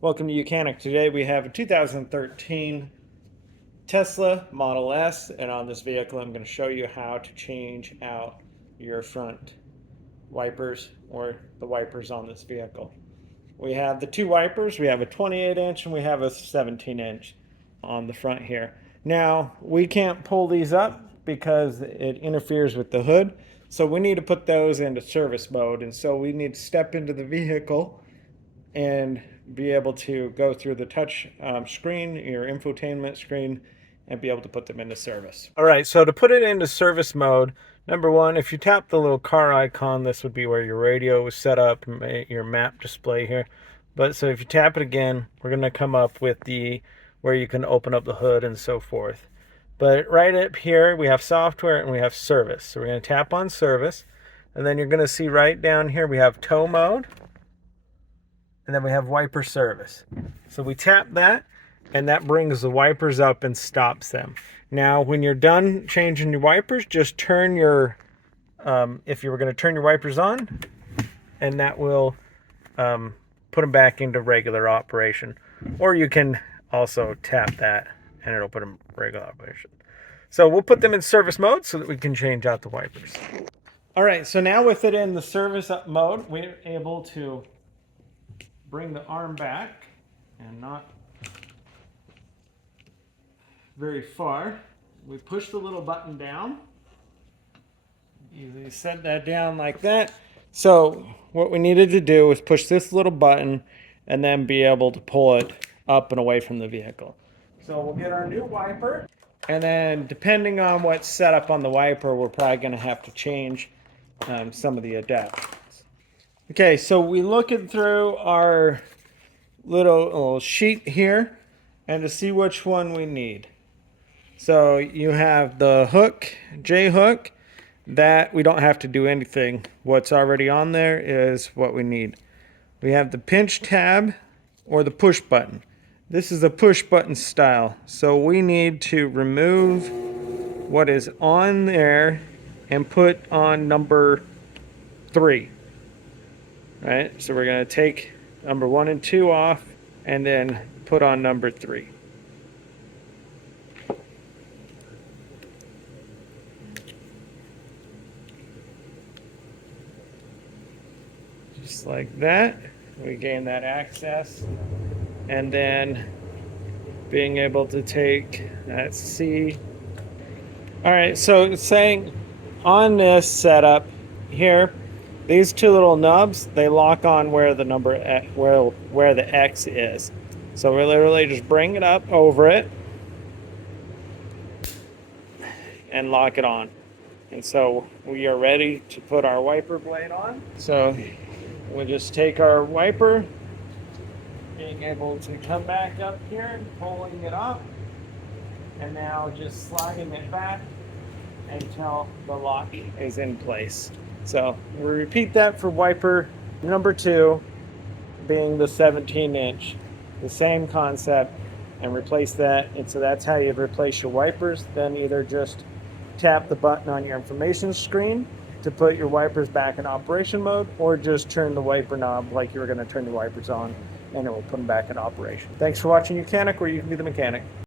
Welcome to Mechanic. Today we have a 2013 Tesla Model S, and on this vehicle I'm going to show you how to change out your front wipers or the wipers on this vehicle. We have the two wipers. We have a 28-inch and we have a 17-inch on the front here. Now we can't pull these up because it interferes with the hood, so we need to put those into service mode, and so we need to step into the vehicle and be able to go through the touch screen, your infotainment screen, and be able to put them into service. All right, so to put it into service mode, number one, if you tap the little car icon, this would be where your radio was set up, your map display here. But so if you tap it again, we're going to come up with the where you can open up the hood and so forth. But right up here, we have software and we have service. So we're going to tap on service, and then you're going to see right down here we have tow mode. And then we have wiper service. So we tap that, and that brings the wipers up and stops them. Now, when you're done changing your wipers, just turn your, if you were going to turn your wipers on, and that will put them back into regular operation. Or you can also tap that, and it'll put them in regular operation. So we'll put them in service mode so that we can change out the wipers. All right, so now with it in the service up mode, we're able to bring the arm back and not very far. We push the little button down. Easily set that down like that. So what we needed to do was push this little button and then be able to pull it up and away from the vehicle. So we'll get our new wiper, and then depending on what's set up on the wiper, we're probably going to have to change some of the adapters. Okay, so we looking through our little sheet here and to see which one we need. So you have the hook, J hook, that we don't have to do anything. What's already on there is what we need. We have the pinch tab or the push button. This is a push button style. So we need to remove what is on there and put on number 3. Right, so we're going to take number 1 and 2 off and then put on number 3. Just like that, we gain that access, and then being able to take that C. All right, so it's saying on this setup here, these two little nubs, they lock on where the number where the X is. So we literally just bring it up over it and lock it on. And so we are ready to put our wiper blade on. So we'll just take our wiper, being able to come back up here and pulling it up, and now just sliding it back until the lock is in place. So we repeat that for wiper number 2, being the 17-inch, the same concept, and replace that. And so that's how you replace your wipers. Then either just tap the button on your information screen to put your wipers back in operation mode, or just turn the wiper knob like you were going to turn the wipers on, and it will put them back in operation. Thanks for watching Mechanic, where you can be the mechanic.